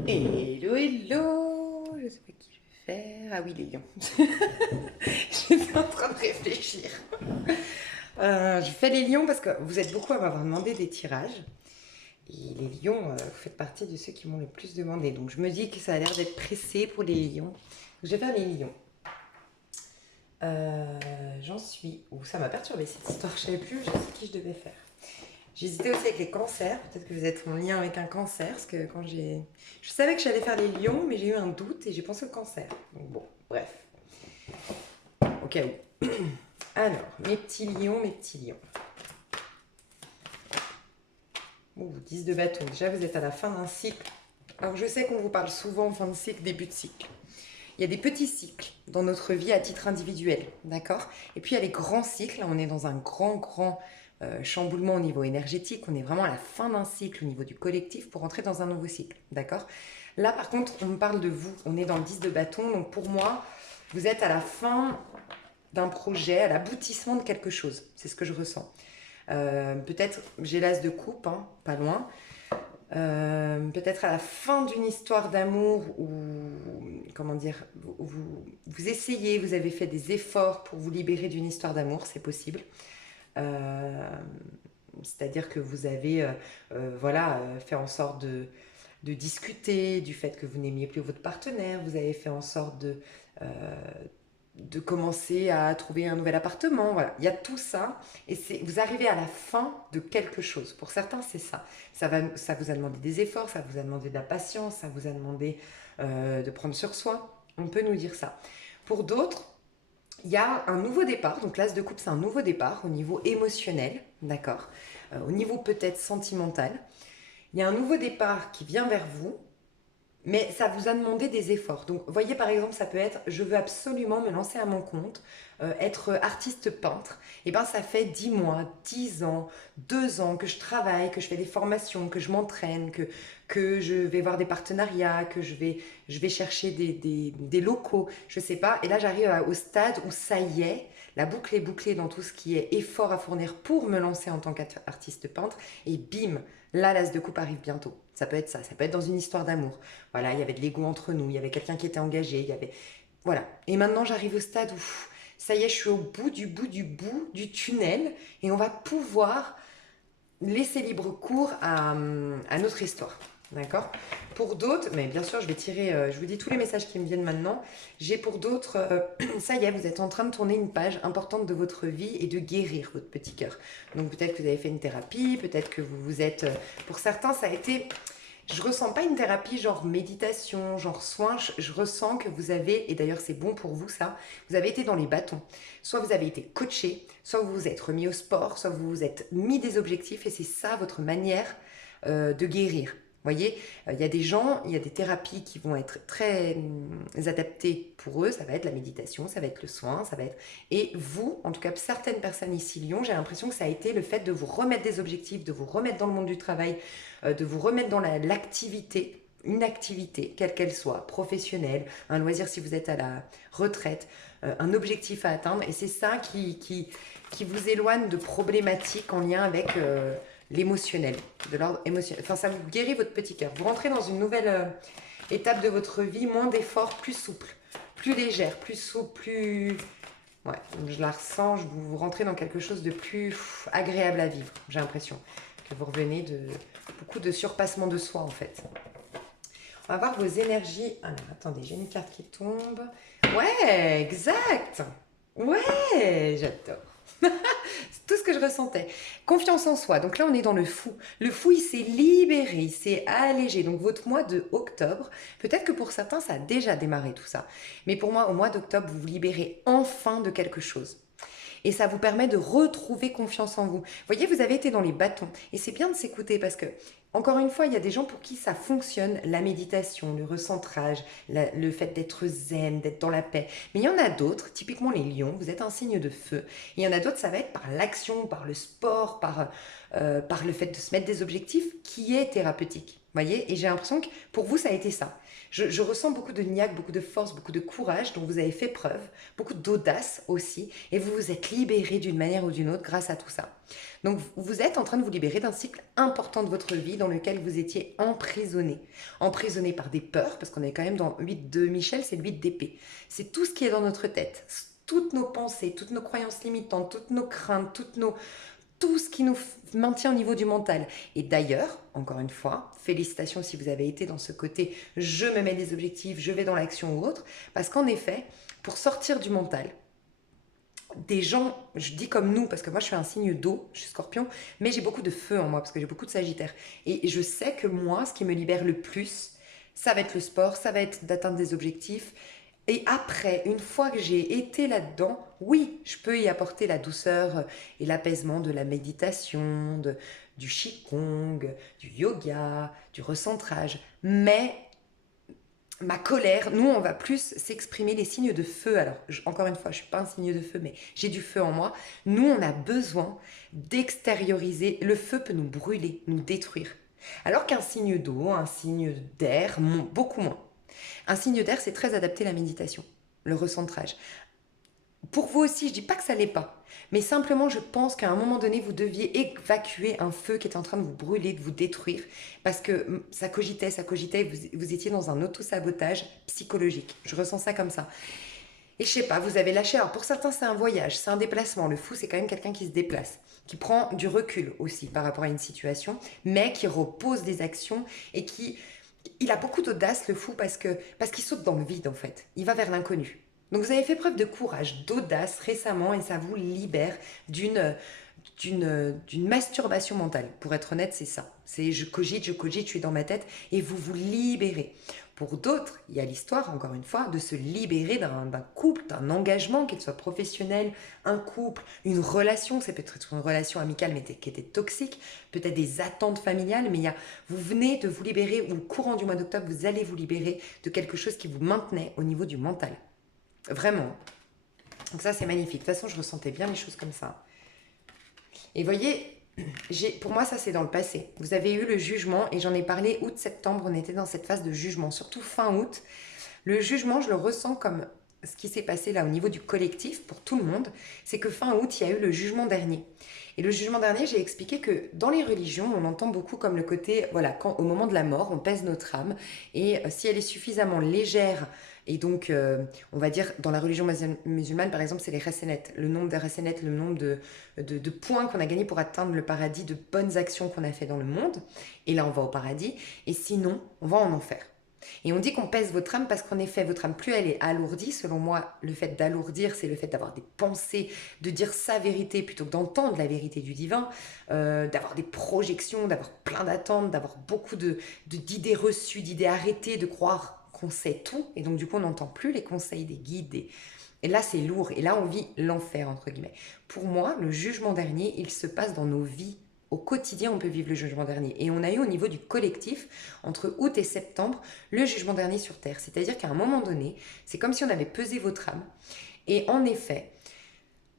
Hello, hello! Je sais pas qui je vais faire. Ah oui, les lions. J'étais en train de réfléchir. Je fais les lions parce que vous êtes beaucoup à m'avoir demandé des tirages. Et les lions, vous faites partie de ceux qui m'ont le plus demandé. Donc je me dis que ça a l'air d'être pressé pour les lions. Donc, je vais faire les lions. J'en suis où ça m'a perturbé cette histoire. Je savais plus qui je devais faire. J'hésitais aussi avec les cancers. Peut-être que vous êtes en lien avec un cancer. Parce que quand j'ai. Je savais que j'allais faire les lions, mais j'ai eu un doute et j'ai pensé au cancer. Donc bon, bref. Au cas où. Alors, mes petits lions, mes petits lions. Ouh, 10 de bâton. Déjà, vous êtes à la fin d'un cycle. Alors, je sais qu'on vous parle souvent en fin de cycle, début de cycle. Il y a des petits cycles dans notre vie à titre individuel, d'accord? Et puis il y a les grands cycles. Là, on est dans un grand chamboulement au niveau énergétique. On est vraiment à la fin d'un cycle au niveau du collectif pour entrer dans un nouveau cycle, d'accord? Là, par contre, on me parle de vous. On est dans le 10 de bâton. Donc pour moi, vous êtes à la fin d'un projet, à l'aboutissement de quelque chose. C'est ce que je ressens. Peut-être, j'ai l'as de coupe, hein, pas loin. Peut-être à la fin d'une histoire d'amour où, comment dire, vous essayez, vous avez fait des efforts pour vous libérer d'une histoire d'amour, c'est possible. Euh, C'est-à-dire que vous avez voilà, fait en sorte de discuter du fait que vous n'aimiez plus votre partenaire, vous avez fait en sorte euh, de commencer à trouver un nouvel appartement. Voilà, il y a tout ça et vous arrivez à la fin de quelque chose. Pour certains, c'est ça. Ça vous a demandé des efforts, ça vous a demandé de la patience, ça vous a demandé de prendre sur soi. On peut nous dire ça. Pour d'autres, il y a un nouveau départ. Donc l'as de coupe, c'est un nouveau départ au niveau émotionnel, d'accord, au niveau peut-être sentimental. Il y a un nouveau départ qui vient vers vous, mais ça vous a demandé des efforts. Donc, voyez par exemple, ça peut être je veux absolument me lancer à mon compte, être artiste peintre. Et bien, ça fait 10 mois, 10 ans, 2 ans que je travaille, que je fais des formations, que je m'entraîne, que je vais voir des partenariats, que je vais chercher des locaux, je sais pas. Et là, j'arrive au stade où ça y est, la boucle est bouclée dans tout ce qui est effort à fournir pour me lancer en tant qu'artiste peintre. Et bim, là, l'as de coupe arrive bientôt. Ça peut être ça, ça peut être dans une histoire d'amour. Voilà, il y avait de l'ego entre nous, il y avait quelqu'un qui était engagé, il y avait... Voilà. Et maintenant, j'arrive au stade où, ça y est, je suis au bout du tunnel et on va pouvoir laisser libre cours à notre histoire. D'accord. Pour d'autres, mais bien sûr, je vais tirer, je vous dis tous les messages qui me viennent maintenant. J'ai pour d'autres, ça y est, vous êtes en train de tourner une page importante de votre vie et de guérir votre petit cœur. Donc peut-être que vous avez fait une thérapie, peut-être que vous vous êtes. Pour certains, ça a été. Je ressens pas une thérapie genre méditation, genre soin. Je ressens que vous avez, et d'ailleurs c'est bon pour vous ça, vous avez été dans les bâtons. Soit vous avez été coaché, soit vous vous êtes remis au sport, soit vous vous êtes mis des objectifs et c'est ça votre manière de guérir. Vous voyez, il y a des gens, il y a des thérapies qui vont être très adaptées pour eux. Ça va être la méditation, ça va être le soin, ça va être... Et vous, en tout cas certaines personnes ici Lyon, j'ai l'impression que ça a été le fait de vous remettre des objectifs, de vous remettre dans le monde du travail, de vous remettre dans l'activité, une activité, quelle qu'elle soit, professionnelle, un loisir si vous êtes à la retraite, un objectif à atteindre. Et c'est ça qui vous éloigne de problématiques en lien avec l'émotionnel, de l'ordre émotionnel. Enfin, ça vous guérit votre petit cœur. Vous rentrez dans une nouvelle étape de votre vie, moins d'efforts, plus souple, plus légère, plus souple, plus... Ouais, je la ressens, vous rentrez dans quelque chose de plus agréable à vivre, j'ai l'impression. Que vous revenez de beaucoup de surpassement de soi, en fait. On va voir vos énergies. Alors, attendez, j'ai une carte qui tombe. Ouais, exact. Ouais, j'adore. C'est tout ce que je ressentais. Confiance en soi. Donc là, on est dans le fou. Le fou, il s'est libéré, il s'est allégé. Donc votre mois de octobre, peut-être que pour certains, ça a déjà démarré tout ça. Mais pour moi, au mois d'octobre, vous vous libérez enfin de quelque chose. Et ça vous permet de retrouver confiance en vous. Vous voyez, vous avez été dans les bâtons. Et c'est bien de s'écouter parce que, encore une fois, il y a des gens pour qui ça fonctionne, la méditation, le recentrage, le fait d'être zen, d'être dans la paix. Mais il y en a d'autres, typiquement les lions, vous êtes un signe de feu. Et il y en a d'autres, ça va être par l'action, par le sport, par le fait de se mettre des objectifs qui est thérapeutique. Vous voyez. Et j'ai l'impression que pour vous, ça a été ça. Je ressens beaucoup de niaque, beaucoup de force, beaucoup de courage dont vous avez fait preuve, beaucoup d'audace aussi, et vous vous êtes libéré d'une manière ou d'une autre grâce à tout ça. Donc vous êtes en train de vous libérer d'un cycle important de votre vie dans lequel vous étiez emprisonné. Emprisonné par des peurs, parce qu'on est quand même dans 8 de Michel, c'est le 8 d'épée. C'est tout ce qui est dans notre tête. Toutes nos pensées, toutes nos croyances limitantes, toutes nos craintes, tout ce qui nous maintient au niveau du mental. Et d'ailleurs, encore une fois, félicitations si vous avez été dans ce côté je me mets des objectifs, je vais dans l'action ou autre, parce qu'en effet, pour sortir du mental, des gens, je dis comme nous, parce que moi je suis un signe d'eau, je suis scorpion, mais j'ai beaucoup de feu en moi, parce que j'ai beaucoup de sagittaire. Et je sais que moi, ce qui me libère le plus, ça va être le sport, ça va être d'atteindre des objectifs. Et après, une fois que j'ai été là-dedans, oui, je peux y apporter la douceur et l'apaisement de la méditation, du qigong, du yoga, du recentrage. Mais ma colère, nous on va plus s'exprimer les signes de feu. Alors encore une fois, je ne suis pas un signe de feu, mais j'ai du feu en moi. Nous on a besoin d'extérioriser. Le feu peut nous brûler, nous détruire. Alors qu'un signe d'eau, un signe d'air, beaucoup moins. Un signe d'air, c'est très adapté à la méditation, le recentrage. Pour vous aussi, je dis pas que ça l'est pas, mais simplement je pense qu'à un moment donné, vous deviez évacuer un feu qui est en train de vous brûler, de vous détruire, parce que ça cogitait, vous étiez dans un auto-sabotage psychologique. Je ressens ça comme ça. Et je sais pas, vous avez lâché. Alors pour certains, c'est un voyage, c'est un déplacement. Le fou, c'est quand même quelqu'un qui se déplace, qui prend du recul aussi par rapport à une situation, mais qui repose des actions et qui il a beaucoup d'audace, le fou, parce qu'il saute dans le vide, en fait. Il va vers l'inconnu. Donc vous avez fait preuve de courage, d'audace récemment, et ça vous libère d'une masturbation mentale. Pour être honnête, c'est ça. C'est je cogite, je suis dans ma tête, et vous vous libérez. Pour d'autres, il y a l'histoire, encore une fois, de se libérer d'un couple, d'un engagement, qu'il soit professionnel, un couple, une relation, c'est peut-être une relation amicale mais qui était toxique, peut-être des attentes familiales, mais vous venez de vous libérer, ou au courant du mois d'octobre, vous allez vous libérer de quelque chose qui vous maintenait au niveau du mental. Vraiment. Donc ça, c'est magnifique. De toute façon, je ressentais bien les choses comme ça. Et voyez, pour moi, ça c'est dans le passé. Vous avez eu le jugement, et j'en ai parlé août-septembre, on était dans cette phase de jugement, surtout fin août. Le jugement, je le ressens comme ce qui s'est passé là au niveau du collectif pour tout le monde, c'est que fin août, il y a eu le jugement dernier. Et le jugement dernier, j'ai expliqué que dans les religions, on entend beaucoup comme le côté, voilà, quand au moment de la mort, on pèse notre âme, et si elle est suffisamment légère, et donc, on va dire, dans la religion musulmane, par exemple, c'est les rasénets, le nombre de rasénets, le nombre de points qu'on a gagnés pour atteindre le paradis, de bonnes actions qu'on a fait dans le monde, et là, on va au paradis, et sinon, on va en enfer. Et on dit qu'on pèse votre âme parce qu'en effet, votre âme, plus elle est alourdie, selon moi, le fait d'alourdir, c'est le fait d'avoir des pensées, de dire sa vérité plutôt que d'entendre la vérité du divin, d'avoir des projections, d'avoir plein d'attentes, d'avoir beaucoup d'idées reçues, d'idées arrêtées, de croire qu'on sait tout. Et donc, du coup, on n'entend plus les conseils des guides. Et là, c'est lourd. Et là, on vit l'enfer, entre guillemets. Pour moi, le jugement dernier, il se passe dans nos vies. Au quotidien, on peut vivre le jugement dernier. Et on a eu au niveau du collectif, entre août et septembre, le jugement dernier sur Terre. C'est-à-dire qu'à un moment donné, c'est comme si on avait pesé votre âme. Et en effet,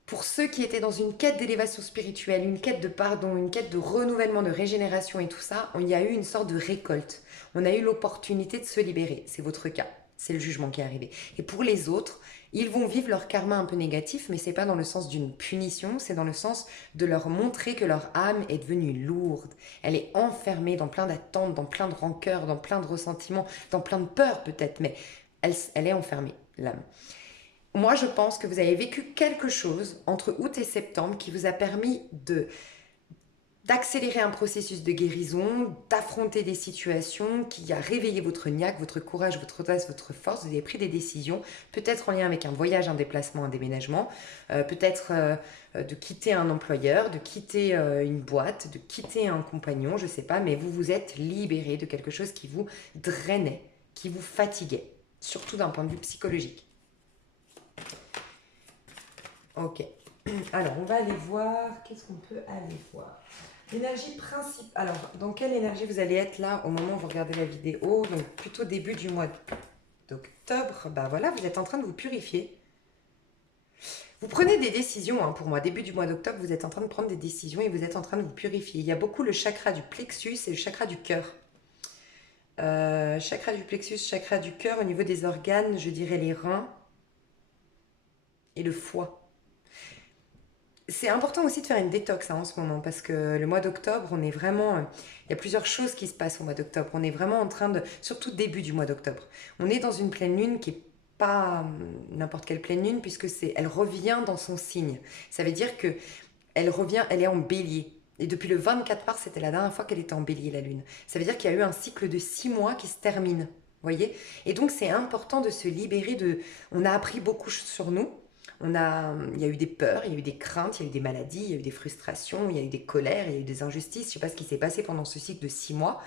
pour ceux qui étaient dans une quête d'élévation spirituelle, une quête de pardon, une quête de renouvellement, de régénération et tout ça, il y a eu une sorte de récolte. On a eu l'opportunité de se libérer. C'est votre cas. C'est le jugement qui est arrivé. Et pour les autres, ils vont vivre leur karma un peu négatif, mais c'est pas dans le sens d'une punition, c'est dans le sens de leur montrer que leur âme est devenue lourde. Elle est enfermée dans plein d'attentes, dans plein de rancœurs, dans plein de ressentiments, dans plein de peurs peut-être, mais elle est enfermée, l'âme. Moi, je pense que vous avez vécu quelque chose entre août et septembre qui vous a permis d'accélérer un processus de guérison, d'affronter des situations qui a réveillé votre niaque, votre courage, votre audace, votre force. Vous avez pris des décisions, peut-être en lien avec un voyage, un déplacement, un déménagement, peut-être de quitter un employeur, de quitter une boîte, de quitter un compagnon, je ne sais pas, mais vous vous êtes libéré de quelque chose qui vous drainait, qui vous fatiguait, surtout d'un point de vue psychologique. Ok. Alors, on va aller voir. Qu'est-ce qu'on peut aller voir? L'énergie principale. Alors, dans quelle énergie vous allez être là au moment où vous regardez la vidéo? Donc, plutôt début du mois d'octobre. Bah voilà, vous êtes en train de vous purifier. Vous prenez des décisions, hein, pour moi. Début du mois d'octobre, vous êtes en train de prendre des décisions et vous êtes en train de vous purifier. Il y a beaucoup le chakra du plexus et le chakra du cœur. Chakra du plexus, chakra du cœur, au niveau des organes, je dirais les reins et le foie. C'est important aussi de faire une détox hein, en ce moment parce que le mois d'octobre, on est vraiment... il y a plusieurs choses qui se passent au mois d'octobre. On est vraiment en train de... Surtout début du mois d'octobre. On est dans une pleine lune qui est pas n'importe quelle pleine lune puisque elle revient dans son signe. Ça veut dire que elle revient, elle est en bélier. Et depuis le 24 mars, c'était la dernière fois qu'elle était en bélier, la lune. Ça veut dire qu'il y a eu un cycle de 6 mois qui se termine. Vous voyez. Et donc, c'est important de se libérer de... On a appris beaucoup sur nous. Il y a eu des peurs, il y a eu des craintes, il y a eu des maladies, il y a eu des frustrations, il y a eu des colères, il y a eu des injustices. Je ne sais pas ce qui s'est passé pendant ce cycle de 6 mois.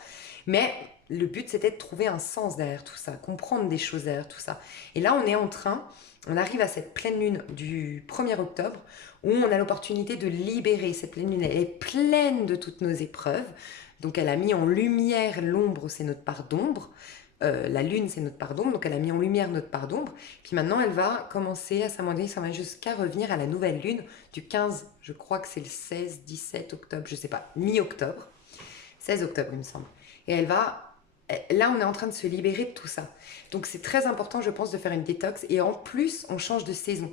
Mais le but, c'était de trouver un sens derrière tout ça, comprendre des choses derrière tout ça. Et là, on arrive à cette pleine lune du 1er octobre où on a l'opportunité de libérer cette pleine lune. Elle est pleine de toutes nos épreuves. Donc, elle a mis en lumière l'ombre, c'est notre part d'ombre. La lune, c'est notre part d'ombre. Donc, elle a mis en lumière notre part d'ombre. Puis maintenant, elle va commencer à s'amender, ça va jusqu'à revenir à la nouvelle lune du 15, je crois que c'est le 16, 17 octobre, je sais pas, mi-octobre. 16 octobre, il me semble. Et là, on est en train de se libérer de tout ça. Donc, c'est très important, je pense, de faire une détox. Et en plus, on change de saison.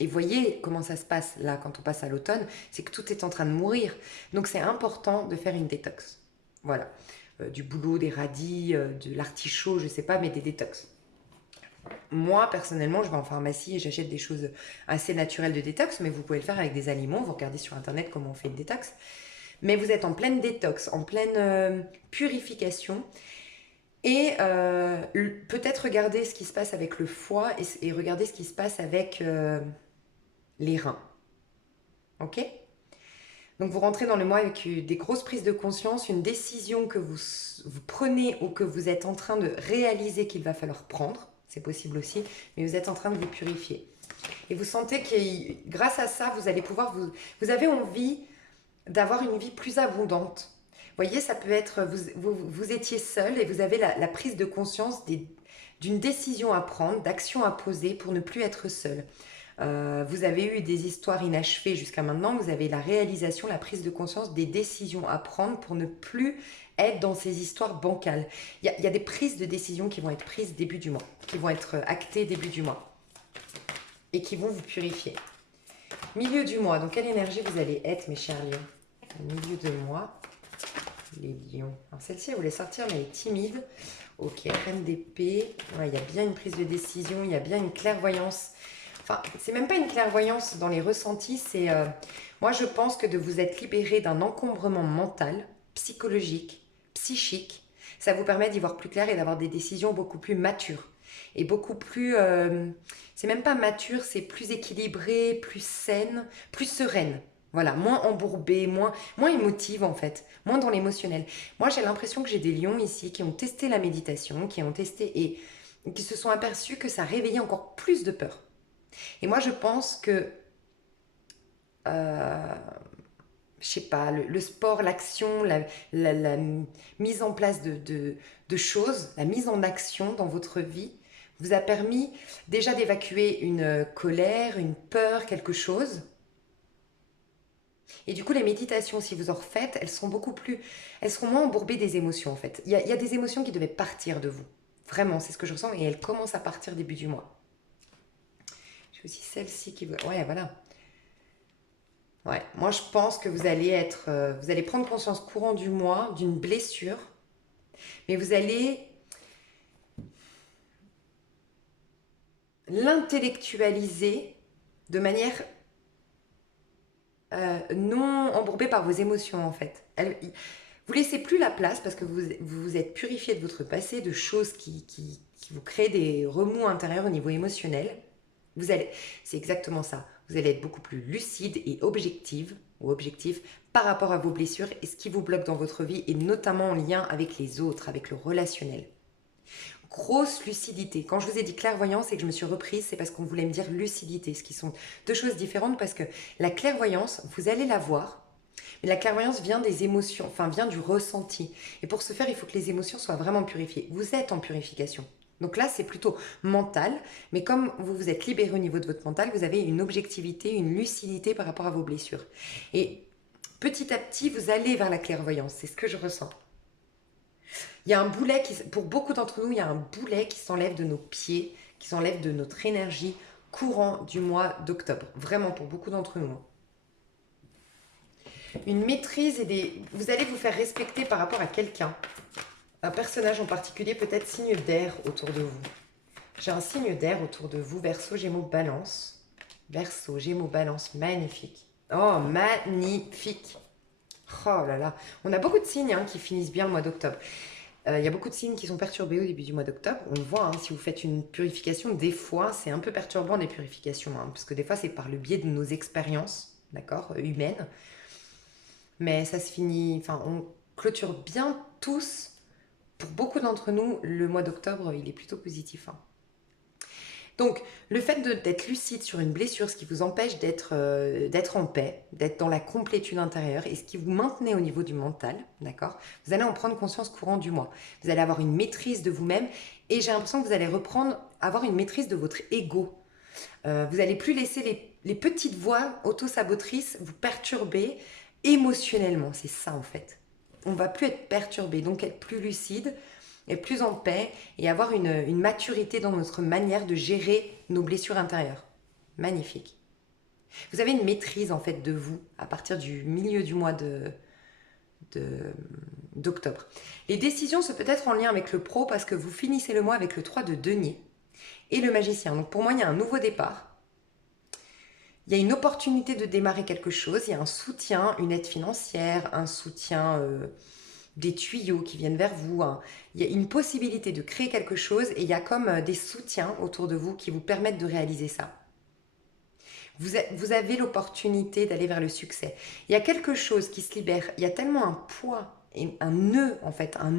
Et voyez comment ça se passe là quand on passe à l'automne, c'est que tout est en train de mourir. Donc c'est important de faire une détox. Voilà. Du boulot, des radis, de l'artichaut, je sais pas, mais des détox. Moi, personnellement, je vais en pharmacie et j'achète des choses assez naturelles de détox, mais vous pouvez le faire avec des aliments. Vous regardez sur Internet comment on fait une détox. Mais vous êtes en pleine détox, en pleine purification. Et peut-être regarder ce qui se passe avec le foie et regarder ce qui se passe avec les reins. Ok? Donc vous rentrez dans le mois avec des grosses prises de conscience, une décision que vous prenez ou que vous êtes en train de réaliser qu'il va falloir prendre. C'est possible aussi, mais vous êtes en train de vous purifier. Et vous sentez que grâce à ça, vous allez pouvoir vous avez envie d'avoir une vie plus abondante. Vous voyez, ça peut être, vous étiez seul et vous avez la prise de conscience d'une décision à prendre, d'action à poser pour ne plus être seul. Vous avez eu des histoires inachevées jusqu'à maintenant, vous avez la réalisation, la prise de conscience des décisions à prendre pour ne plus être dans ces histoires bancales. Il y a des prises de décisions qui vont être prises début du mois, qui vont être actées début du mois et qui vont vous purifier. Milieu du mois, donc quelle énergie vous allez être, mes chers lions? Au milieu de mois, les lions. Alors celle-ci, elle voulait sortir, mais elle est timide. Ok, reine d'épée. Ouais, il y a bien une prise de décision, il y a bien une clairvoyance. Enfin, c'est même pas une clairvoyance dans les ressentis, c'est... moi, je pense que de vous être libéré d'un encombrement mental, psychologique, psychique, ça vous permet d'y voir plus clair et d'avoir des décisions beaucoup plus matures. Et beaucoup plus... c'est même pas mature, c'est plus équilibré, plus saine, plus sereine. Voilà, moins embourbée, moins émotive en fait, moins dans l'émotionnel. Moi, j'ai l'impression que j'ai des lions ici qui ont testé la méditation, qui ont testé et qui se sont aperçus que ça réveillait encore plus de peur. Et moi, je pense que, euh, je sais pas, le sport, l'action, la mise en place de choses, la mise en action dans votre vie vous a permis déjà d'évacuer une colère, une peur, quelque chose. Et du coup, les méditations, si vous en refaites, elles seront moins embourbées des émotions en fait. Il y a des émotions qui devaient partir de vous. Vraiment, c'est ce que je ressens et elles commencent à partir début du mois. J'ai aussi celle-ci qui veut... Ouais, voilà. Ouais, moi je pense que vous allez prendre conscience courant du mois d'une blessure, mais vous allez l'intellectualiser de manière non embourbée par vos émotions en fait. Vous laissez plus la place parce que vous vous êtes purifié de votre passé, de choses qui vous créent des remous intérieurs au niveau émotionnel. C'est exactement ça. Vous allez être beaucoup plus lucide et objective ou objectif par rapport à vos blessures et ce qui vous bloque dans votre vie et notamment en lien avec les autres, avec le relationnel. Grosse lucidité. Quand je vous ai dit clairvoyance et que je me suis reprise, c'est parce qu'on voulait me dire lucidité, ce qui sont deux choses différentes parce que la clairvoyance, vous allez la voir, mais la clairvoyance vient des émotions, enfin vient du ressenti. Et pour ce faire, il faut que les émotions soient vraiment purifiées. Vous êtes en purification. Donc là, c'est plutôt mental, mais comme vous vous êtes libéré au niveau de votre mental, vous avez une objectivité, une lucidité par rapport à vos blessures. Et petit à petit, vous allez vers la clairvoyance, c'est ce que je ressens. Il y a un boulet pour beaucoup d'entre nous, il y a un boulet qui s'enlève de nos pieds, qui s'enlève de notre énergie courant du mois d'octobre. Vraiment, pour beaucoup d'entre nous. Une maîtrise et vous allez vous faire respecter par rapport à quelqu'un. Un personnage en particulier, peut-être signe d'air autour de vous. J'ai un signe d'air autour de vous, Verseau, Gémeaux, Balance. Verseau, Gémeaux, Balance, magnifique. Oh, magnifique. Oh là là. On a beaucoup de signes qui finissent bien le mois d'octobre. Il y a beaucoup de signes qui sont perturbés au début du mois d'octobre. On le voit, si vous faites une purification, des fois, c'est un peu perturbant des purifications. Parce que des fois, c'est par le biais de nos expériences, d'accord, humaines. Mais ça se finit... Enfin, on clôture bien tous. Pour beaucoup d'entre nous, le mois d'octobre, il est plutôt positif. Donc, le fait d'être lucide sur une blessure, ce qui vous empêche d'être en paix, d'être dans la complétude intérieure et ce qui vous maintenez au niveau du mental, d'accord? Vous allez en prendre conscience courant du mois. Vous allez avoir une maîtrise de vous-même et j'ai l'impression que vous allez avoir une maîtrise de votre ego. Vous n'allez plus laisser les petites voix auto-sabotrices vous perturber émotionnellement. C'est ça en fait. On ne va plus être perturbé, donc être plus lucide, être plus en paix et avoir une maturité dans notre manière de gérer nos blessures intérieures. Magnifique. Vous avez une maîtrise en fait de vous à partir du milieu du mois d'octobre. Les décisions sont peut-être en lien avec le pro parce que vous finissez le mois avec le 3 de denier et le magicien. Donc pour moi, il y a un nouveau départ. Il y a une opportunité de démarrer quelque chose, il y a un soutien, une aide financière, un soutien, des tuyaux qui viennent vers vous. Il y a une possibilité de créer quelque chose et il y a comme des soutiens autour de vous qui vous permettent de réaliser ça. Vous avez l'opportunité d'aller vers le succès. Il y a quelque chose qui se libère. Il y a tellement un poids, et un nœud en fait, un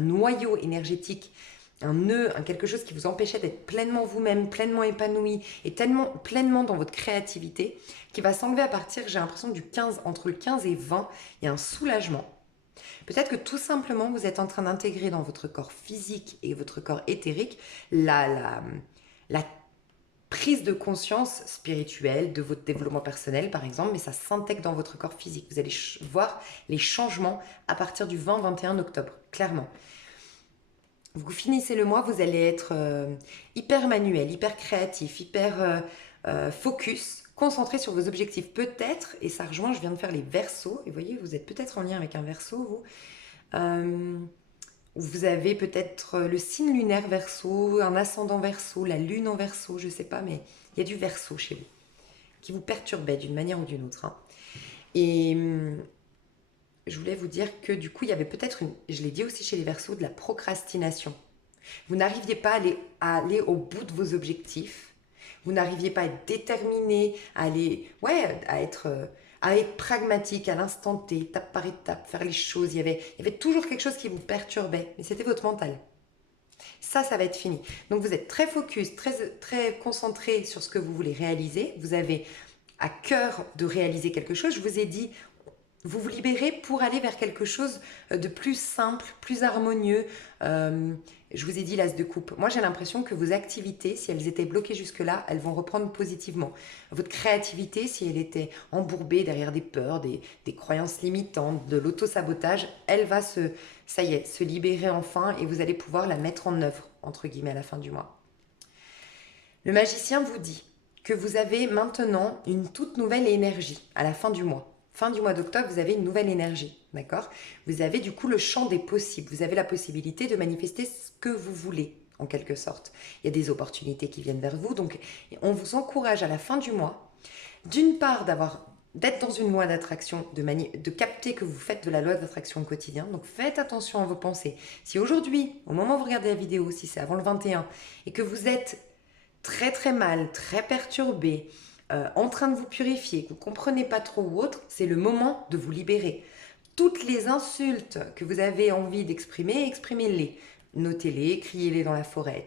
noyau énergétique, un nœud, quelque chose qui vous empêchait d'être pleinement vous-même, pleinement épanoui et tellement pleinement dans votre créativité qui va s'enlever à partir, j'ai l'impression, entre le 15 et 20, il y a un soulagement. Peut-être que tout simplement vous êtes en train d'intégrer dans votre corps physique et votre corps éthérique la prise de conscience spirituelle de votre développement personnel par exemple, mais ça s'intègre dans votre corps physique. Vous allez voir les changements à partir du 20-21 octobre, clairement. Vous finissez le mois, vous allez être hyper manuel, hyper créatif, hyper focus, concentré sur vos objectifs. Peut-être, et ça rejoint, je viens de faire les Verseaux, et vous voyez, vous êtes peut-être en lien avec un Verseau, vous avez peut-être le signe lunaire Verseau, un ascendant Verseau, la lune en Verseau, je ne sais pas, mais il y a du Verseau chez vous, qui vous perturbait d'une manière ou d'une autre. Et je voulais vous dire que du coup, il y avait peut-être je l'ai dit aussi chez les Verseaux, de la procrastination. Vous n'arriviez pas à aller au bout de vos objectifs. Vous n'arriviez pas à être déterminé, à être pragmatique à l'instant T, étape par étape, faire les choses. Il y avait toujours quelque chose qui vous perturbait, mais c'était votre mental. Ça va être fini. Donc vous êtes très focus, très, très concentré sur ce que vous voulez réaliser. Vous avez à cœur de réaliser quelque chose. Je vous ai dit, vous vous libérez pour aller vers quelque chose de plus simple, plus harmonieux. Je vous ai dit l'as de coupe. Moi, j'ai l'impression que vos activités, si elles étaient bloquées jusque-là, elles vont reprendre positivement. Votre créativité, si elle était embourbée derrière des peurs, des croyances limitantes, de l'auto-sabotage, elle va se libérer enfin et vous allez pouvoir la mettre en œuvre, entre guillemets, à la fin du mois. Le magicien vous dit que vous avez maintenant une toute nouvelle énergie à la fin du mois. Fin du mois d'octobre, vous avez une nouvelle énergie, d'accord? Vous avez du coup le champ des possibles. Vous avez la possibilité de manifester ce que vous voulez, en quelque sorte. Il y a des opportunités qui viennent vers vous. Donc, on vous encourage à la fin du mois, d'une part, d'être dans une loi d'attraction, de capter que vous faites de la loi d'attraction au quotidien. Donc, faites attention à vos pensées. Si aujourd'hui, au moment où vous regardez la vidéo, si c'est avant le 21, et que vous êtes très très mal, très perturbé, en train de vous purifier, que vous ne comprenez pas trop ou autre, c'est le moment de vous libérer. Toutes les insultes que vous avez envie d'exprimer, exprimez-les. Notez-les, criez-les dans la forêt.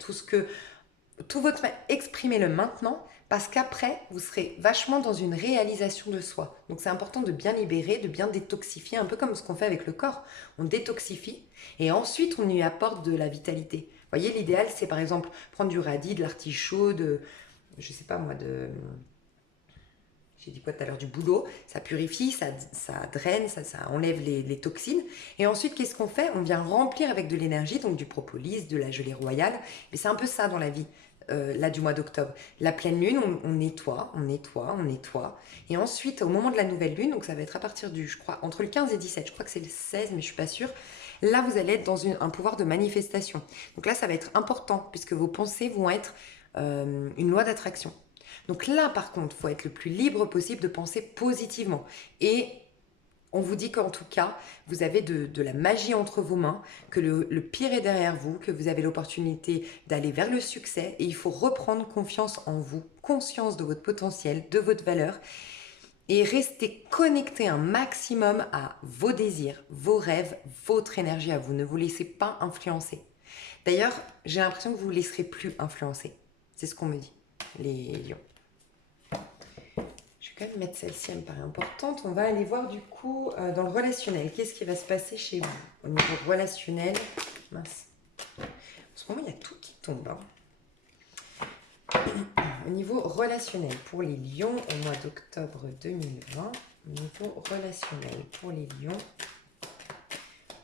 Exprimez-le maintenant parce qu'après, vous serez vachement dans une réalisation de soi. Donc c'est important de bien libérer, de bien détoxifier, un peu comme ce qu'on fait avec le corps. On détoxifie et ensuite on y apporte de la vitalité. Vous voyez, l'idéal, c'est par exemple prendre du radis, de l'artichaut, je sais pas moi, j'ai dit quoi tout à l'heure, du bouleau, ça purifie, ça draine, ça enlève les toxines. Et ensuite, qu'est-ce qu'on fait? On vient remplir avec de l'énergie, donc du propolis, de la gelée royale. Mais c'est un peu ça dans la vie. là du mois d'octobre. La pleine lune, on nettoie, on nettoie, on nettoie. Et ensuite, au moment de la nouvelle lune, donc ça va être à partir du, je crois, entre le 15 et 17, je crois que c'est le 16, mais je suis pas sûre. Là, vous allez être dans un pouvoir de manifestation. Donc là, ça va être important, puisque vos pensées vont être une loi d'attraction. Donc là, par contre, il faut être le plus libre possible de penser positivement. Et on vous dit qu'en tout cas, vous avez de la magie entre vos mains, que le pire est derrière vous, que vous avez l'opportunité d'aller vers le succès et il faut reprendre confiance en vous, conscience de votre potentiel, de votre valeur et rester connecté un maximum à vos désirs, vos rêves, votre énergie à vous. Ne vous laissez pas influencer. D'ailleurs, j'ai l'impression que vous ne vous laisserez plus influencer. C'est ce qu'on me dit, les lions. Je vais quand même mettre celle-ci, elle me paraît importante. On va aller voir du coup dans le relationnel. Qu'est-ce qui va se passer chez vous au niveau relationnel? Mince. En ce moment, il y a tout qui tombe. Hein. Au niveau relationnel, pour les lions, au mois d'octobre 2020. Au niveau relationnel, pour les lions,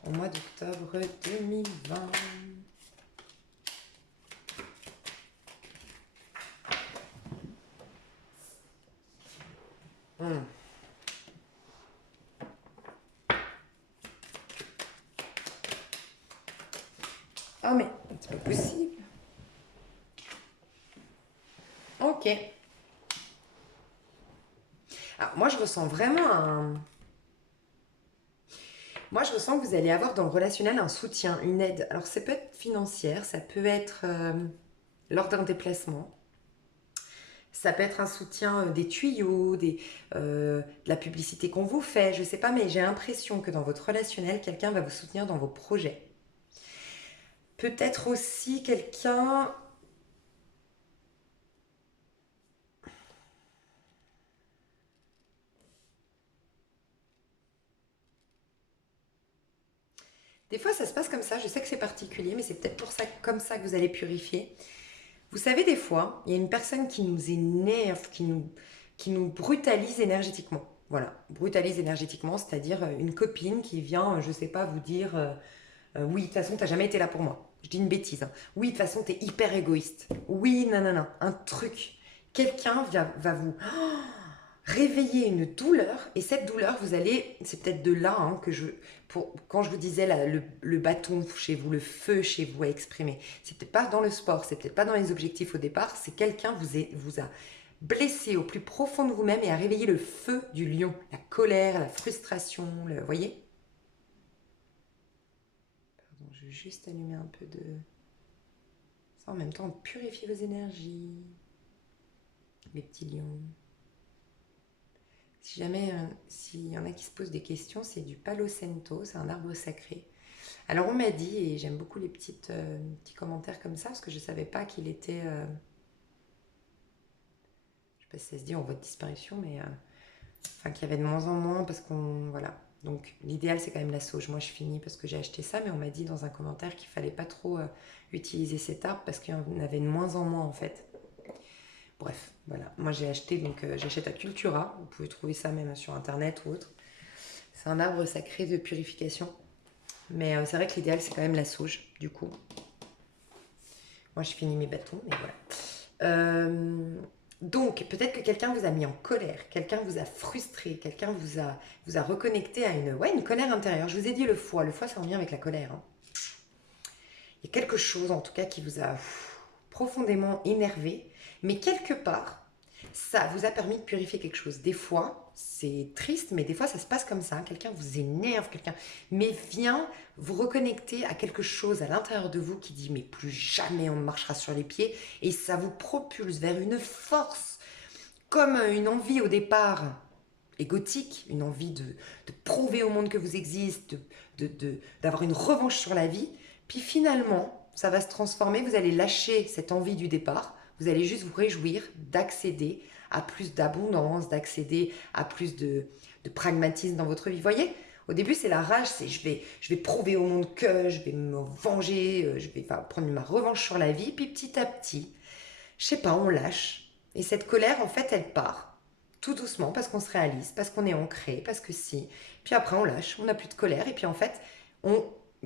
au mois d'octobre 2020. Ah mais c'est pas possible. Ok. Alors moi je ressens vraiment un... Moi je ressens que vous allez avoir dans le relationnel un soutien, une aide. Alors ça peut être financière, ça peut être lors d'un déplacement. Ça peut être un soutien des tuyaux, de la publicité qu'on vous fait, je sais pas, mais j'ai l'impression que dans votre relationnel, quelqu'un va vous soutenir dans vos projets. Peut-être aussi quelqu'un... Des fois, ça se passe comme ça. Je sais que c'est particulier, mais c'est peut-être pour ça, comme ça que vous allez purifier. Vous savez, des fois, il y a une personne qui nous énerve, qui nous brutalise énergétiquement. Voilà, brutalise énergétiquement, c'est-à-dire une copine qui vient, je sais pas, vous dire oui, de toute façon, t'as jamais été là pour moi. Je dis une bêtise. Hein. Oui, de toute façon, t'es hyper égoïste. Oui, non, un truc. Quelqu'un va vous réveiller une douleur, et cette douleur, vous allez, c'est peut-être de là hein, que quand je vous disais le bâton chez vous, le feu chez vous à exprimer, c'est peut-être pas dans le sport, c'est peut-être pas dans les objectifs au départ, c'est quelqu'un vous a blessé au plus profond de vous-même et a réveillé le feu du lion, la colère, la frustration, vous voyez? Pardon, je vais juste allumer un peu de... Ça, en même temps, on purifie vos énergies, les petits lions. Si jamais, s'il y en a qui se posent des questions, c'est du Palo Santo, c'est un arbre sacré. Alors on m'a dit, et j'aime beaucoup les petits commentaires comme ça, parce que je ne savais pas qu'il était, je ne sais pas si ça se dit en voie de disparition, mais enfin qu'il y avait de moins en moins, parce qu'on, voilà. Donc l'idéal c'est quand même la sauge. Moi je finis parce que j'ai acheté ça, mais on m'a dit dans un commentaire qu'il fallait pas trop utiliser cet arbre, parce qu'il y en avait de moins en moins en fait. Bref, voilà. Moi j'ai acheté, donc j'achète à Cultura. Vous pouvez trouver ça même sur internet ou autre. C'est un arbre sacré de purification. Mais c'est vrai que l'idéal c'est quand même la sauge, du coup. Moi je finis mes bâtons, mais voilà. Donc peut-être que quelqu'un vous a mis en colère, quelqu'un vous a frustré, quelqu'un vous a reconnecté à une colère intérieure. Je vous ai dit le foie ça revient avec la colère. Hein. Il y a quelque chose en tout cas qui vous a profondément énervé, mais quelque part, ça vous a permis de purifier quelque chose. Des fois, c'est triste, mais des fois, ça se passe comme ça. Quelqu'un vous énerve, mais vient vous reconnecter à quelque chose à l'intérieur de vous qui dit « mais plus jamais on ne marchera sur les pieds » et ça vous propulse vers une force, comme une envie au départ égotique, une envie de prouver au monde que vous existez, d'avoir une revanche sur la vie. Puis finalement, ça va se transformer, vous allez lâcher cette envie du départ, vous allez juste vous réjouir d'accéder à plus d'abondance, d'accéder à plus de pragmatisme dans votre vie. Vous voyez, au début, c'est la rage, c'est je vais prouver au monde que, je vais me venger, je vais prendre ma revanche sur la vie. Puis petit à petit, je sais pas, on lâche. Et cette colère, en fait, elle part tout doucement parce qu'on se réalise, parce qu'on est ancré, parce que si. Puis après, on lâche, on n'a plus de colère. Et puis en fait,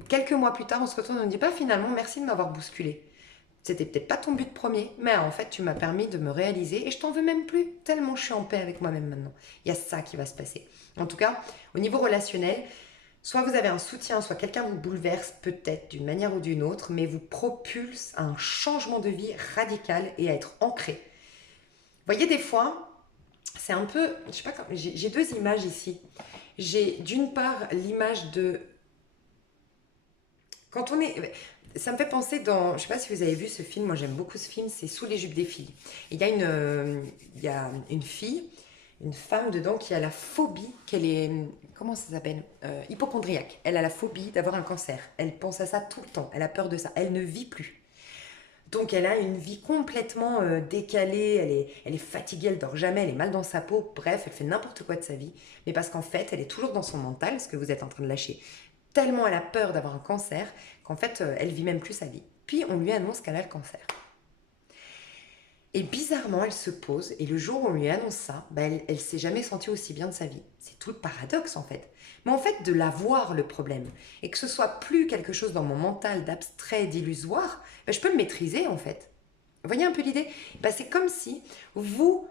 quelques mois plus tard, on se retourne et on ne dit pas finalement merci de m'avoir bousculé. C'était peut-être pas ton but premier, mais en fait, tu m'as permis de me réaliser et je t'en veux même plus, tellement je suis en paix avec moi-même maintenant. Il y a ça qui va se passer. En tout cas, au niveau relationnel, soit vous avez un soutien, soit quelqu'un vous bouleverse peut-être d'une manière ou d'une autre, mais vous propulse à un changement de vie radical et à être ancré. Vous voyez, des fois, c'est un peu, je sais pas, j'ai deux images ici. J'ai d'une part l'image de quand on est, ça me fait penser dans, je sais pas si vous avez vu ce film, moi j'aime beaucoup ce film, c'est Sous les jupes des filles. Et il y a une fille, une femme dedans qui a la phobie qu'elle est, comment ça s'appelle, hypocondriaque. Elle a la phobie d'avoir un cancer. Elle pense à ça tout le temps. Elle a peur de ça. Elle ne vit plus. Donc elle a une vie complètement décalée, elle est fatiguée, elle dort jamais, elle est mal dans sa peau, bref, elle fait n'importe quoi de sa vie. Mais parce qu'en fait, elle est toujours dans son mental, ce que vous êtes en train de lâcher. Tellement elle a peur d'avoir un cancer qu'en fait, elle vit même plus sa vie. Puis on lui annonce qu'elle a le cancer. Et bizarrement, elle se pose et le jour où on lui annonce ça, bah, elle s'est jamais sentie aussi bien de sa vie. C'est tout le paradoxe en fait. Mais en fait, de l'avoir le problème et que ce soit plus quelque chose dans mon mental d'abstrait, d'illusoire, bah, je peux le maîtriser en fait. Vous voyez un peu l'idée? Bah, c'est comme si vous,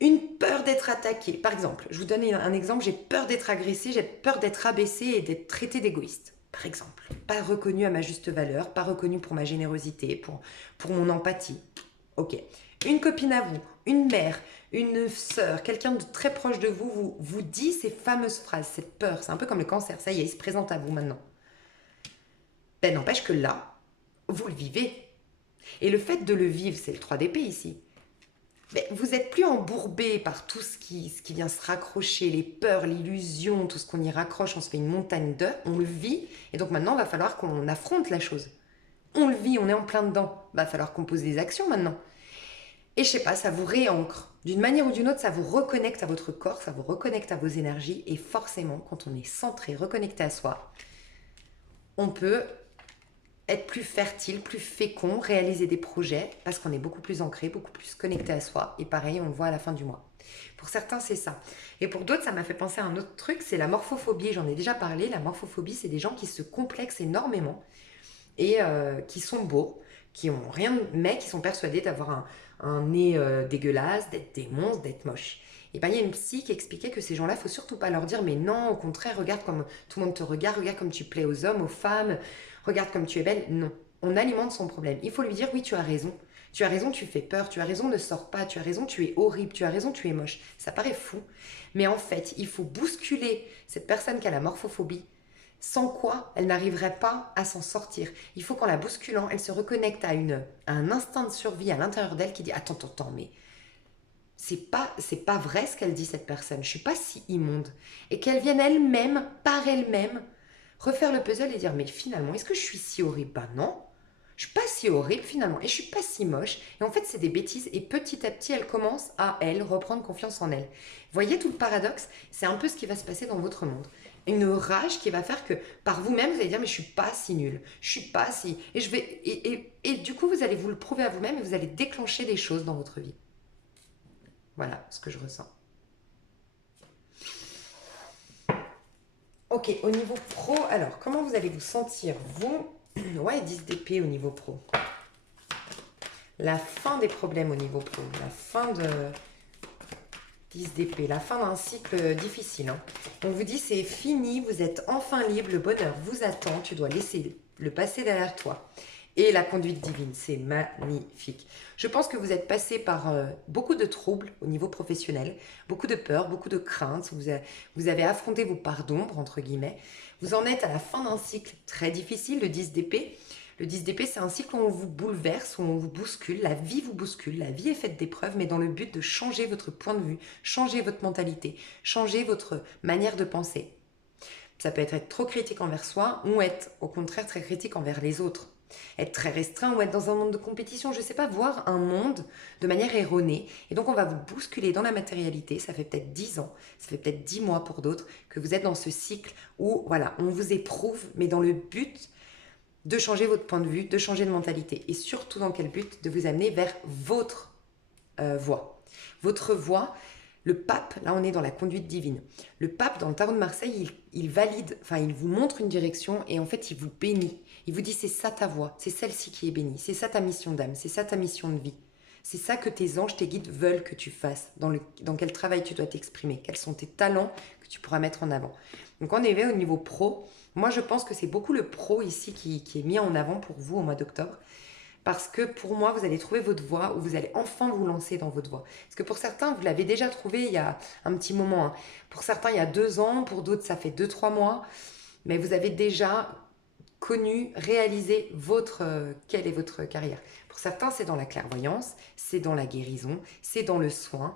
une peur d'être attaqué. Par exemple, je vous donne un exemple, j'ai peur d'être agressé, j'ai peur d'être abaissé et d'être traité d'égoïste. Par exemple, pas reconnu à ma juste valeur, pas reconnu pour ma générosité, pour mon empathie. Ok. Une copine à vous, une mère, une sœur, quelqu'un de très proche de vous, vous dit ces fameuses phrases, cette peur. C'est un peu comme le cancer, ça y est, il se présente à vous maintenant. Ben n'empêche que là, vous le vivez. Et le fait de le vivre, c'est le 3 d'épée ici. Mais vous n'êtes plus embourbé par tout ce qui vient se raccrocher, les peurs, l'illusion, tout ce qu'on y raccroche, on se fait une montagne d'œufs, on le vit, et donc maintenant, il va falloir qu'on affronte la chose. On le vit, on est en plein dedans, il va falloir qu'on pose des actions maintenant. Et je sais pas, ça vous réancre. D'une manière ou d'une autre, ça vous reconnecte à votre corps, ça vous reconnecte à vos énergies, et forcément, quand on est centré, reconnecté à soi, on peut être plus fertile, plus fécond, réaliser des projets parce qu'on est beaucoup plus ancré, beaucoup plus connecté à soi. Et pareil, on le voit à la fin du mois. Pour certains, c'est ça. Et pour d'autres, ça m'a fait penser à un autre truc, c'est la morphophobie. J'en ai déjà parlé. La morphophobie, c'est des gens qui se complexent énormément et qui sont beaux, qui ont rien, mais qui sont persuadés d'avoir un nez dégueulasse, d'être des monstres, d'être moches. Et bien, il y a une psy qui expliquait que ces gens-là, il faut surtout pas leur dire, mais non, au contraire, regarde comme tout le monde te regarde, regarde comme tu plais aux hommes, aux femmes, regarde comme tu es belle. Non, on alimente son problème. Il faut lui dire, oui, tu as raison. Tu as raison, tu fais peur. Tu as raison, ne sors pas. Tu as raison, tu es horrible. Tu as raison, tu es moche. Ça paraît fou. Mais en fait, il faut bousculer cette personne qui a la morphophobie, sans quoi elle n'arriverait pas à s'en sortir. Il faut qu'en la bousculant, elle se reconnecte à un instinct de survie à l'intérieur d'elle qui dit, attends, attends, mais c'est pas vrai ce qu'elle dit cette personne. Je suis pas si immonde. Et qu'elle vienne elle-même, par elle-même, refaire le puzzle et dire, mais finalement, est-ce que je suis si horrible? Ben non, je suis pas si horrible finalement, et je suis pas si moche. Et en fait, c'est des bêtises. Et petit à petit, elle commence à, elle, reprendre confiance en elle. Voyez tout le paradoxe? C'est un peu ce qui va se passer dans votre monde. Une rage qui va faire que, par vous-même, vous allez dire, mais je suis pas si nulle, je suis pas si... Et, et du coup, vous allez vous le prouver à vous-même et vous allez déclencher des choses dans votre vie. Voilà ce que je ressens. Ok, au niveau pro, alors, comment vous allez vous sentir, vous? Ouais, 10 d'épée au niveau pro. La fin des problèmes au niveau pro. La fin de 10 d'épée. La fin d'un cycle difficile. Hein. On vous dit, c'est fini, vous êtes enfin libre, le bonheur vous attend, tu dois laisser le passé derrière toi. Et la conduite divine, c'est magnifique. Je pense que vous êtes passé par beaucoup de troubles au niveau professionnel, beaucoup de peurs, beaucoup de craintes. Vous avez affronté vos parts d'ombre, entre guillemets. Vous en êtes à la fin d'un cycle très difficile, le 10 d'épée. Le 10 d'épée, c'est un cycle où on vous bouleverse, où on vous bouscule. La vie vous bouscule, la vie est faite d'épreuves, mais dans le but de changer votre point de vue, changer votre mentalité, changer votre manière de penser. Ça peut être trop critique envers soi ou être au contraire très critique envers les autres. Être très restreint ou être dans un monde de compétition, je ne sais pas, voir un monde de manière erronée. Et donc on va vous bousculer dans la matérialité, ça fait peut-être 10 ans, ça fait peut-être 10 mois pour d'autres, que vous êtes dans ce cycle où voilà, on vous éprouve, mais dans le but de changer votre point de vue, de changer de mentalité. Et surtout dans quel but? De vous amener vers votre voie. Votre voie, Le pape, là on est dans la conduite divine. Le pape dans le tarot de Marseille, il valide, enfin il vous montre une direction et en fait il vous bénit. Il vous dit c'est ça ta voie, c'est celle-ci qui est bénie, c'est ça ta mission d'âme, c'est ça ta mission de vie. C'est ça que tes anges, tes guides veulent que tu fasses, dans quel travail tu dois t'exprimer, quels sont tes talents que tu pourras mettre en avant. Donc on est au niveau pro. Moi je pense que c'est beaucoup le pro ici qui est mis en avant pour vous au mois d'octobre. Parce que pour moi, vous allez trouver votre voie ou vous allez enfin vous lancer dans votre voie. Parce que pour certains, vous l'avez déjà trouvé il y a un petit moment. Hein. Pour certains, il y a 2 ans. Pour d'autres, ça fait 2-3 mois. Mais vous avez déjà connu, réalisé quelle est votre carrière. Pour certains, c'est dans la clairvoyance, c'est dans la guérison, c'est dans le soin.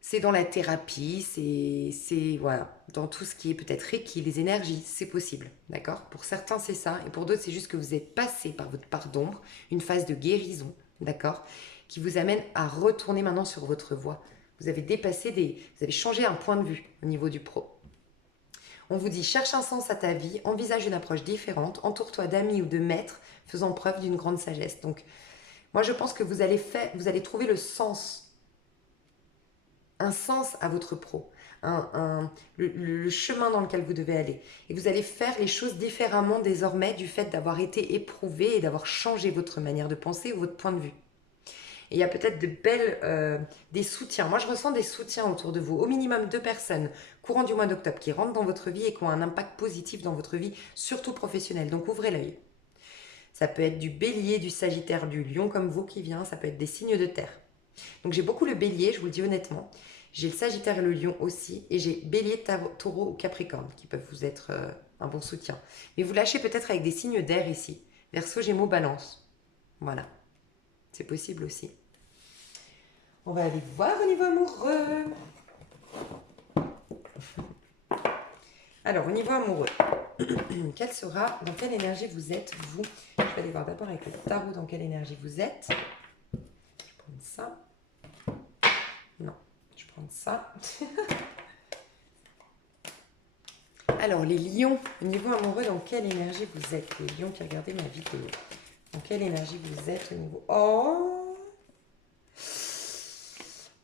C'est dans la thérapie, c'est voilà, dans tout ce qui est peut-être Reiki, les énergies, c'est possible, d'accord? Pour certains, c'est ça, et pour d'autres, c'est juste que vous êtes passé par votre part d'ombre, une phase de guérison, d'accord? Qui vous amène à retourner maintenant sur votre voie. Vous avez vous avez changé un point de vue au niveau du pro. On vous dit, cherche un sens à ta vie, envisage une approche différente, entoure-toi d'amis ou de maîtres faisant preuve d'une grande sagesse. Donc, moi, je pense que vous allez trouver le sens, un sens à votre pro, le chemin dans lequel vous devez aller. Et vous allez faire les choses différemment désormais du fait d'avoir été éprouvé et d'avoir changé votre manière de penser ou votre point de vue. Et il y a peut-être des soutiens. Moi, je ressens des soutiens autour de vous. Au minimum 2 personnes courant du mois d'octobre qui rentrent dans votre vie et qui ont un impact positif dans votre vie, surtout professionnel. Donc, ouvrez l'œil. Ça peut être du bélier, du sagittaire, du lion comme vous qui vient. Ça peut être des signes de terre. Donc j'ai beaucoup le bélier, je vous le dis honnêtement. J'ai le sagittaire et le lion aussi. Et j'ai bélier, taureau ou capricorne qui peuvent vous être un bon soutien. Mais vous lâchez peut-être avec des signes d'air ici. Verseau, gémeaux, balance. Voilà. C'est possible aussi. On va aller voir au niveau amoureux. Alors, au niveau amoureux, dans quelle énergie vous êtes, vous? Je vais aller voir d'abord avec le tarot dans quelle énergie vous êtes. Je vais prendre ça. Non, je vais prendre ça. Alors, les lions, au niveau amoureux, dans quelle énergie vous êtes? Les lions qui regardez ma vidéo. Dans quelle énergie vous êtes au niveau... Oh!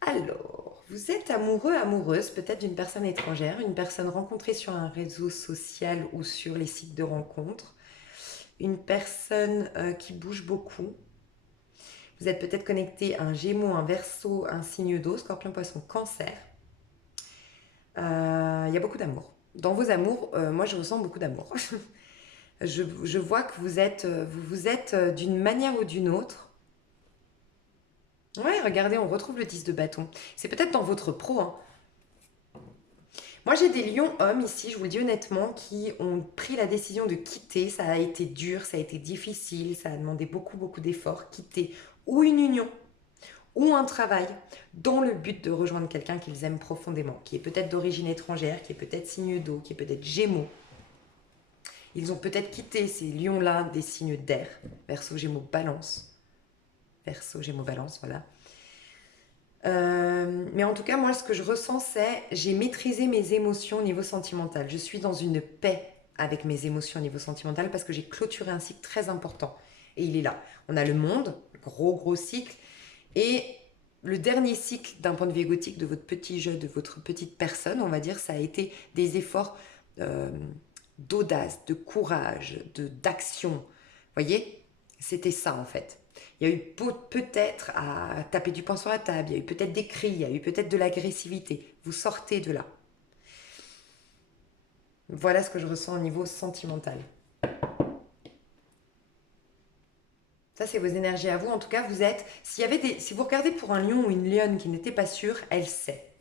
Alors, vous êtes amoureux, amoureuse, peut-être d'une personne étrangère, une personne rencontrée sur un réseau social ou sur les sites de rencontres, une personne qui bouge beaucoup. Vous êtes peut-être connecté à un Gémeaux, un Verseau, un signe d'eau, Scorpion, Poisson, Cancer. Il y a beaucoup d'amour. Dans vos amours, moi je ressens beaucoup d'amour. je vois que vous êtes d'une manière ou d'une autre. Ouais, regardez, on retrouve le 10 de bâton. C'est peut-être dans votre pro. Hein. Moi, j'ai des lions hommes ici, je vous le dis honnêtement, qui ont pris la décision de quitter. Ça a été dur, ça a été difficile, ça a demandé beaucoup, beaucoup d'efforts. Quitter ou une union, ou un travail, dans le but de rejoindre quelqu'un qu'ils aiment profondément, qui est peut-être d'origine étrangère, qui est peut-être signe d'eau, qui est peut-être gémeaux. Ils ont peut-être quitté ces lions-là des signes d'air, Verseau, Gémeaux, Balance. Verseau, Gémeaux, Balance, voilà. Mais en tout cas, moi, ce que je ressens, c'est j'ai maîtrisé mes émotions au niveau sentimental. Je suis dans une paix avec mes émotions au niveau sentimental parce que j'ai clôturé un cycle très important. Et il est là. On a le monde, gros cycle. Et le dernier cycle d'un point de vue égotique de votre petit jeu, de votre petite personne, on va dire, ça a été des efforts d'audace, de courage, d'action. Vous voyez, c'était ça en fait. Il y a eu peut-être à taper du poing sur la table, il y a eu peut-être des cris, il y a eu peut-être de l'agressivité. Vous sortez de là. Voilà ce que je ressens au niveau sentimental. Ça, c'est vos énergies à vous. En tout cas, vous êtes... Si vous regardez pour un lion ou une lionne qui n'était pas sûre, elle sait.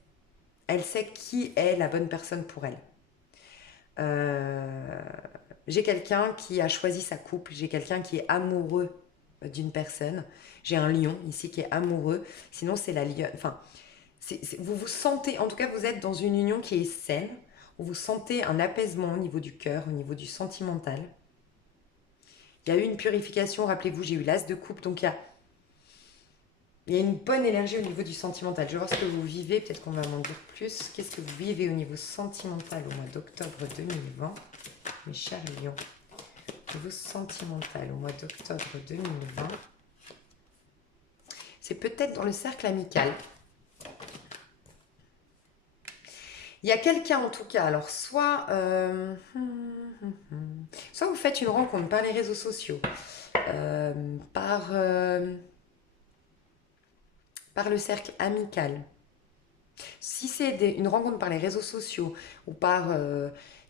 Elle sait qui est la bonne personne pour elle. J'ai quelqu'un qui a choisi sa couple. J'ai quelqu'un qui est amoureux d'une personne. J'ai un lion ici qui est amoureux. Sinon, c'est la lionne. Enfin, vous vous sentez... En tout cas, vous êtes dans une union qui est saine. Où vous sentez un apaisement au niveau du cœur, au niveau du sentimental. Il y a eu une purification, rappelez-vous, j'ai eu l'as de coupe, donc il y a une bonne énergie au niveau du sentimental. Je vais voir ce que vous vivez, peut-être qu'on va m'en dire plus. Qu'est-ce que vous vivez au niveau sentimental au mois d'octobre 2020, mes chers lions? Au niveau sentimental au mois d'octobre 2020. c'est peut-être dans le cercle amical. Il y a quelqu'un en tout cas, alors soit vous faites une rencontre par les réseaux sociaux, par le cercle amical. Si c'est une rencontre par les réseaux sociaux ou par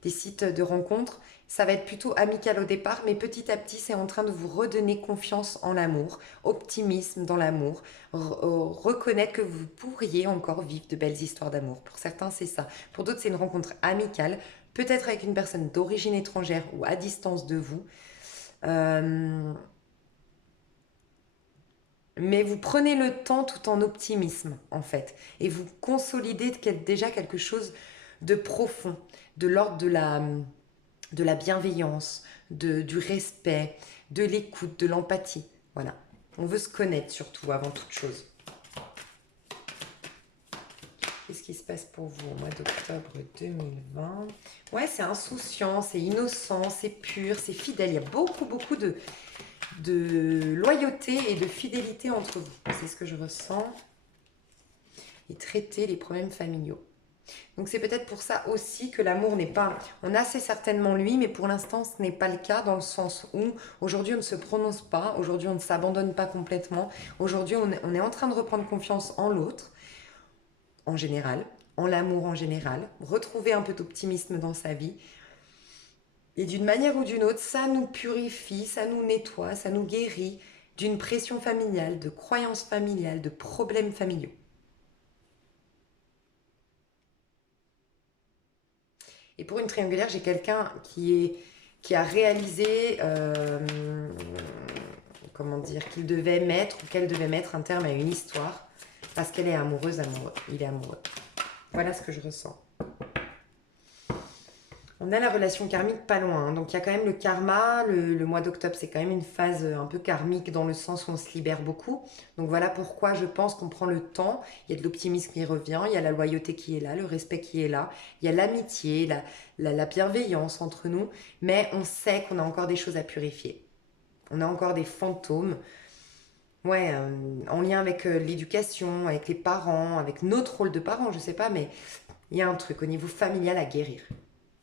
des sites de rencontres, ça va être plutôt amical au départ, mais petit à petit, c'est en train de vous redonner confiance en l'amour, optimisme dans l'amour, reconnaître que vous pourriez encore vivre de belles histoires d'amour. Pour certains, c'est ça. Pour d'autres, c'est une rencontre amicale, peut-être avec une personne d'origine étrangère ou à distance de vous. Mais vous prenez le temps tout en optimisme, en fait. Et vous consolidez déjà quelque chose de profond, de l'ordre de la bienveillance, du respect, de l'écoute, de l'empathie. Voilà. On veut se connaître surtout, avant toute chose. Qu'est-ce qui se passe pour vous au mois d'octobre 2020? Ouais, c'est insouciant, c'est innocent, c'est pur, c'est fidèle. Il y a beaucoup de loyauté et de fidélité entre vous. C'est ce que je ressens. Et traiter les problèmes familiaux. Donc c'est peut-être pour ça aussi que l'amour n'est pas... On a assez certainement lui, mais pour l'instant ce n'est pas le cas, dans le sens où aujourd'hui on ne se prononce pas, aujourd'hui on ne s'abandonne pas complètement, aujourd'hui on est en train de reprendre confiance en l'autre, en général, en l'amour en général, retrouver un peu d'optimisme dans sa vie. Et d'une manière ou d'une autre, ça nous purifie, ça nous nettoie, ça nous guérit d'une pression familiale, de croyances familiales, de problèmes familiaux. Et pour une triangulaire, j'ai quelqu'un qui a réalisé, comment dire, qu'il devait mettre ou qu'elle devait mettre un terme à une histoire parce qu'elle est amoureuse, amoureux. Il est amoureux. Voilà ce que je ressens. On a la relation karmique pas loin, hein. Donc il y a quand même le karma, le mois d'octobre c'est quand même une phase un peu karmique dans le sens où on se libère beaucoup. Donc voilà pourquoi je pense qu'on prend le temps, il y a de l'optimisme qui revient, il y a la loyauté qui est là, le respect qui est là, il y a l'amitié, la bienveillance entre nous, mais on sait qu'on a encore des choses à purifier. On a encore des fantômes, ouais, en lien avec l'éducation, avec les parents, avec notre rôle de parents, je sais pas, mais il y a un truc au niveau familial à guérir.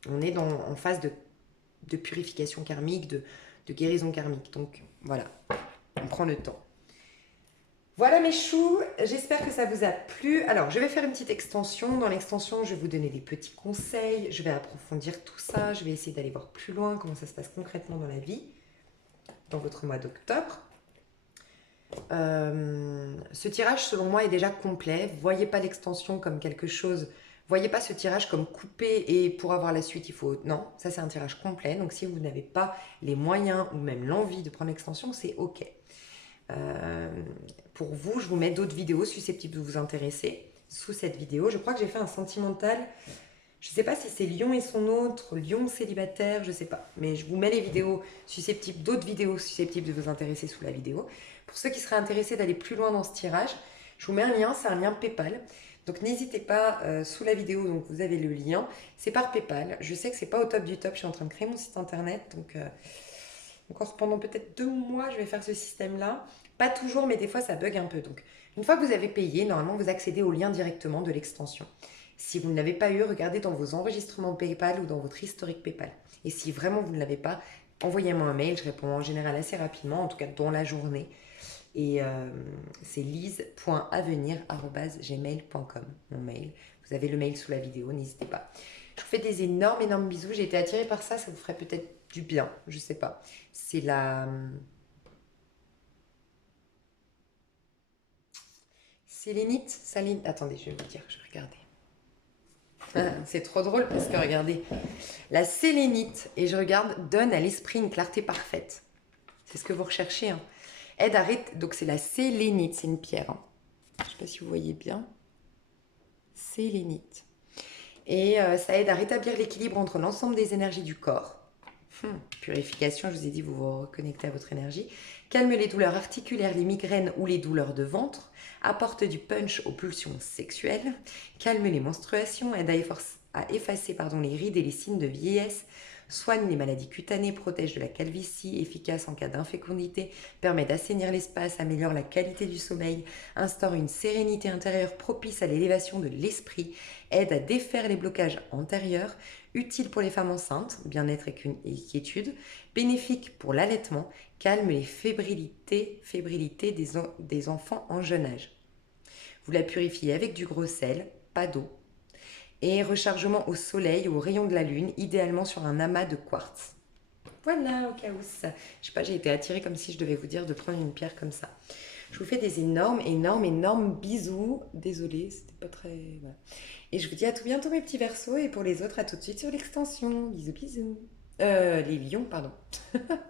On est en phase de purification karmique, de guérison karmique. Donc voilà, on prend le temps. Voilà mes choux, j'espère que ça vous a plu. Alors, je vais faire une petite extension. Dans l'extension, je vais vous donner des petits conseils. Je vais approfondir tout ça. Je vais essayer d'aller voir plus loin comment ça se passe concrètement dans la vie, dans votre mois d'octobre. Ce tirage, selon moi, est déjà complet. Voyez pas l'extension comme quelque chose... Voyez pas ce tirage comme coupé et pour avoir la suite, il faut... Non, ça c'est un tirage complet. Donc si vous n'avez pas les moyens ou même l'envie de prendre l'extension, c'est OK. Pour vous, je vous mets d'autres vidéos susceptibles de vous intéresser sous cette vidéo. Je crois que j'ai fait un sentimental. Je ne sais pas si c'est Lion et son autre, Lion célibataire, je ne sais pas. Mais je vous mets les vidéos susceptibles, d'autres vidéos susceptibles de vous intéresser sous la vidéo. Pour ceux qui seraient intéressés d'aller plus loin dans ce tirage, je vous mets un lien, c'est un lien PayPal. Donc n'hésitez pas, sous la vidéo, donc vous avez le lien. C'est par PayPal. Je sais que c'est pas au top du top. Je suis en train de créer mon site internet. Donc encore pendant peut-être 2 mois, je vais faire ce système-là. Pas toujours, mais des fois, ça bug un peu. Donc une fois que vous avez payé, normalement, vous accédez au lien directement de l'extension. Si vous ne l'avez pas eu, regardez dans vos enregistrements PayPal ou dans votre historique PayPal. Et si vraiment vous ne l'avez pas, envoyez-moi un mail. Je réponds en général assez rapidement, en tout cas dans la journée. Et c'est lise.avenir@gmail.com, mon mail. Vous avez le mail sous la vidéo, n'hésitez pas. Je vous fais des énormes bisous. J'ai été attirée par ça, ça vous ferait peut-être du bien, je sais pas. C'est la... sélénite, saline... Attendez, je vais vous dire, je vais regarder. C'est trop drôle parce que regardez, la sélénite, et je regarde, donne à l'esprit une clarté parfaite. C'est ce que vous recherchez, hein. Aide à donc c'est la sélénite, c'est une pierre. Hein. Je ne sais pas si vous voyez bien. Sélénite. Et ça aide à rétablir l'équilibre entre l'ensemble des énergies du corps. Purification, je vous ai dit, vous vous reconnectez à votre énergie. Calme les douleurs articulaires, les migraines ou les douleurs de ventre. Apporte du punch aux pulsions sexuelles. Calme les menstruations, aide à effacer les rides et les signes de vieillesse. soigne les maladies cutanées, protège de la calvitie, efficace en cas d'infécondité, permet d'assainir l'espace, améliore la qualité du sommeil, instaure une sérénité intérieure propice à l'élévation de l'esprit, aide à défaire les blocages antérieurs, utile pour les femmes enceintes, bien-être et quiétude, bénéfique pour l'allaitement, calme les fébrilités des enfants en jeune âge. Vous la purifiez avec du gros sel, pas d'eau, et rechargement au soleil ou au rayon de la lune, idéalement sur un amas de quartz. Voilà, au cas où ça. Je sais pas, j'ai été attirée comme si je devais vous dire de prendre une pierre comme ça. Je vous fais des énormes, énormes, énormes bisous. Désolée, c'était pas très... Voilà. Et je vous dis à tout bientôt mes petits versos, et pour les autres, à tout de suite sur l'extension. Bisous, bisous. Les lions, pardon.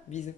Bisous.